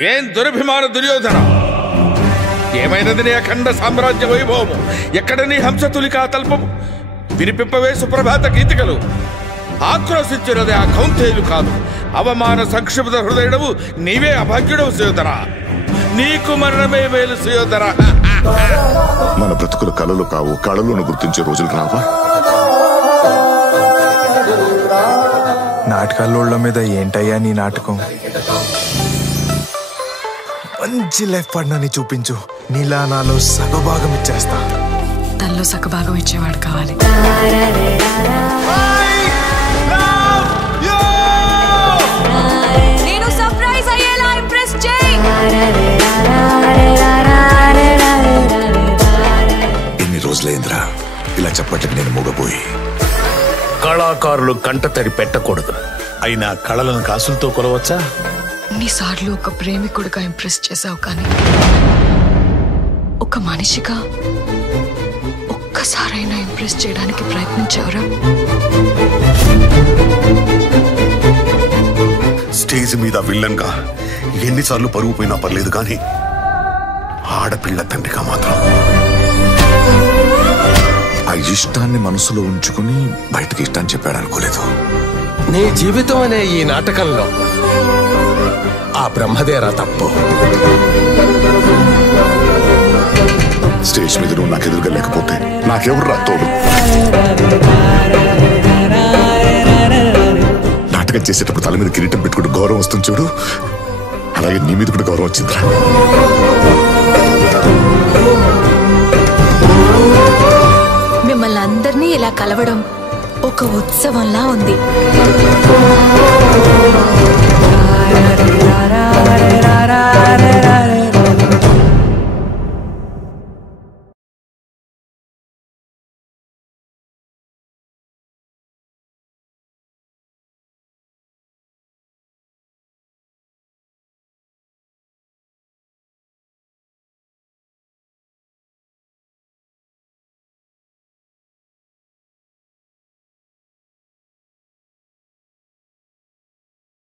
ఏం దురభిమాన దుర్యోధన, ఏమైనది నీ అఖండ సామ్రాజ్య వైభవము? ఎక్కడ నీ హంసతులికా తల్పము? వినిపింపవే సుప్రభాత గీతికలు. ఆక్రోశించినది ఆ కౌంతేయులు కాదు, అవమాన సంక్షిప్త హృదయుడవు నీవే అభాగ్యుడవు సుయోధన. నీకు మరణమే మేలు సుయోధన. మన బ్రతుకులు కళలు కావు, కళలను గుర్తించే రోజులు రావా? నాటకాల మీద ఏంటయ్యా నీ నాటకం? మంచి లైఫ్ పార్ట్నర్ని చూపించు, నీలా నాలో సగభాగం ఇచ్చేస్తా. తనలో సగభాగం ఇచ్చేవాడు కావాలి. నేను సర్ప్రైజ్ అయ్యేలా ఇంప్రెస్ చేయి. ఎన్ని రోజులైందిరా ఇలా చెప్పట్లకి నేను మూగపోయి. కళాకారులు కంటతడి పెట్టకూడదు. అయినా కళలను కాసులతో కొలవచ్చా? ఎన్నిసార్లు ఒక ప్రేమికుడిగా ఇంప్రెస్ చేసావు, కానీ ఒక మనిషిగా ఒక్కసారైనా ఇంప్రెస్ చేయడానికి ప్రయత్నించావురా? స్టేజ్ మీద విల్లన్గా ఎన్నిసార్లు పరుగు పోయినా పర్లేదు, కానీ ఆడపిల్ల తండ్రిగా మాత్రం ఆ ఇష్టాన్ని మనసులో ఉంచుకుని బయటకి ఇష్టాన్ని చెప్పాడు అనుకోలేదు. నీ జీవితం అనే ఈ నాటకంలో ఆ బ్రహ్మదేరా తప్పు. స్టేజ్ మీద నువ్వు నాకు ఎదురుగా లేకపోతే నాకెవరు రాతోడు. నాటకం చేసేటప్పుడు తల మీద కిరీటం పెట్టుకుంటూ గౌరవం వస్తుంది చూడు, అలాగే నీ మీద కూడా గౌరవం వచ్చిందిరా. మిమ్మల్ని అందరినీ ఇలా కలవడం ఒక ఉత్సవంలా ఉంది.